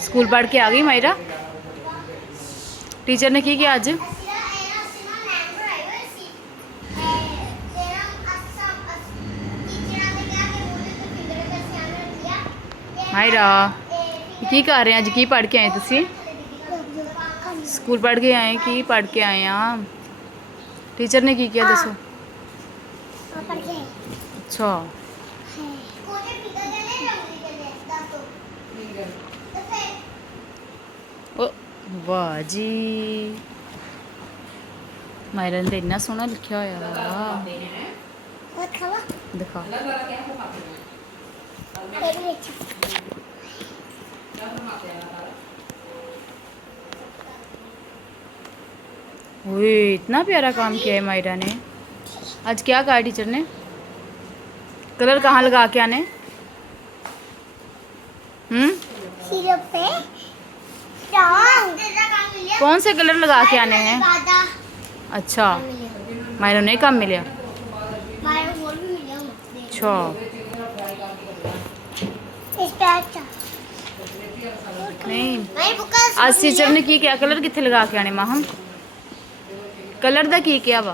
School पढ़ के आ गई मायरा। टीचर ने की किया आज? मायरा की कर रहे हैं? अज की पढ़ के आए तुसी? स्कूल पढ़ के आए की पढ़ के आए हैं? टीचर ने की किया दसो? अच्छा ओ वाह जी, मायरा ने इन्ना सोहना लिखा होया। दिखा ओए इतना प्यारा काम किया है मायरा ने। आज क्या कहा टीचर ने? कलर कहाँ लगा के आने? पे कौन से कलर लगा के आने हैं? अच्छा मायरा ने काम मिला। अच्छा नहीं आज टीचर ने की क्या? कलर कितने लगा के आने माहम? कलर दा की क्या वा?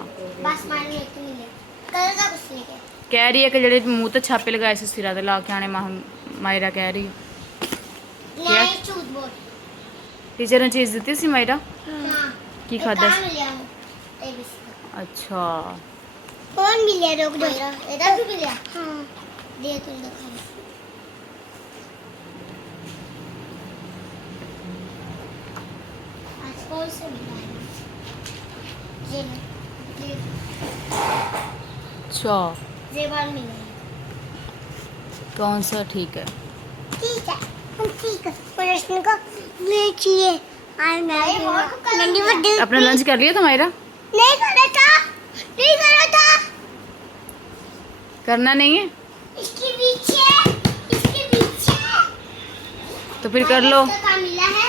कह रही है कि जेडे मुंह ते छापे लगाए से सिरा ते ला के आने माहम। मायरा कह रही है टीचर ने चीज दी सी मायरा की खादा? अच्छा कौन मिला? रोक दो। एदा भी मिला? हां दे तुम दिखा। आज कौन से मिला है? ये अच्छा जेबान मिला है। कौन सा? ठीक है ठीक है ठीक है। प्रश्न को ले चाहिए और नंदी बड़ी अपना लंच कर लिया था मायरा? नहीं करा था। नहीं करा था। करना नहीं है इसके पीछे तो फिर कर लो। इसका काम मिला है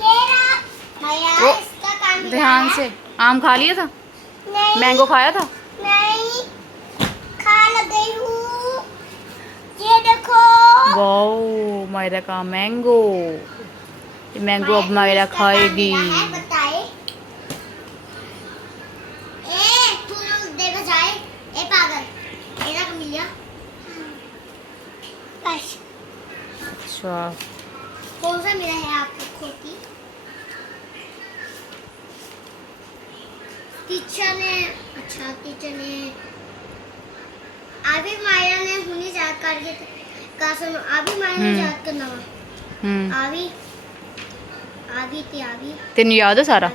तेरा भैया। ओ, इसका काम मिला ध्यान है। से। आम खा लिया था? नहीं मैंगो खाया था? नहीं खा लग गई हूँ। ये देखो वाओ मायरा का मैंगो। ये मैंगो अब मायरा खाएगी। बताए ए तू लोग देखो जाए। ए पागल एरा को मिला बस। अच्छा कौन सा मिला है आपको? खोटी टीचर ने। अच्छा टीचर ने अभी मायरा ने हुनी याद कर के का सुनो। अभी मायरा ने याद करना वा। अभी अभी थी अभी तेन याद है सारा? ते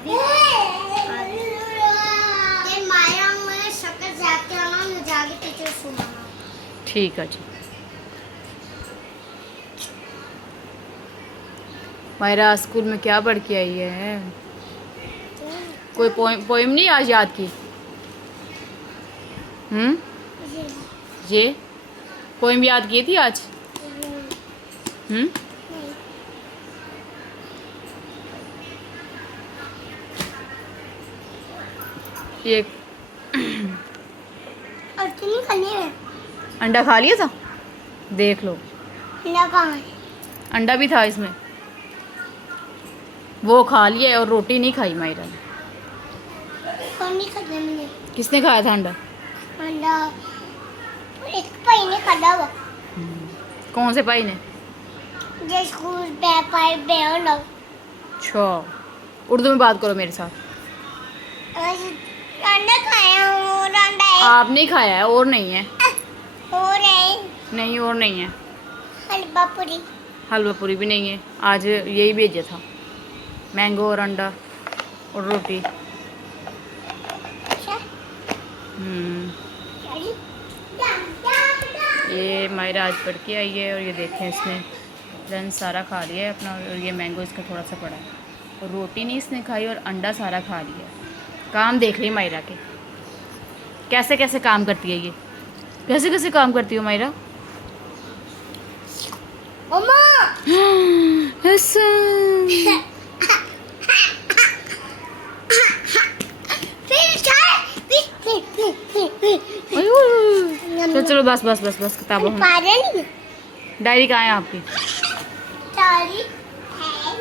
मायरा ने शक्कर याद करना न जाके टीचर सुनाना। ठीक है जी। मायरा स्कूल में क्या पढ़ के आई है? कोई पोएम नहीं आज याद की? ये पोएम याद की थी आज? ये और तुम खानी है? अंडा खा लिया था? देख लो अंडा कहाँ है? अंडा भी था इसमें। वो खा लिया और रोटी नहीं खाई मायरा ने। कौन नहीं खाता मैंने? किसने खाया था अंडा? अंडा एक भाई ने खाता हुआ। कौन से भाई ने? जो स्कूल पे पाई बेहोना। अच्छा उर्दू में बात करो मेरे साथ। अंडा खाया हूँ और अंडा है। आप नहीं खाया है और नहीं है? और है नहीं और नहीं है। हलवा पूरी। हलवा पूरी भी नहीं है। आज यही भेजा था मैंगो और अंडा और रोटी। ये मायरा आज पढ़ के आई है और ये देखें इसने लंच सारा खा लिया है अपना। और ये मैंगो इसका थोड़ा सा पड़ा है और रोटी नहीं इसने खाई और अंडा सारा खा लिया। काम देख ली मायरा के कैसे कैसे काम करती है। ये कैसे कैसे काम करती हो मायरा? ऐसा चलो चलो बस बस बस बस किताबों। डायरी कहाँ है आपकी? डायरी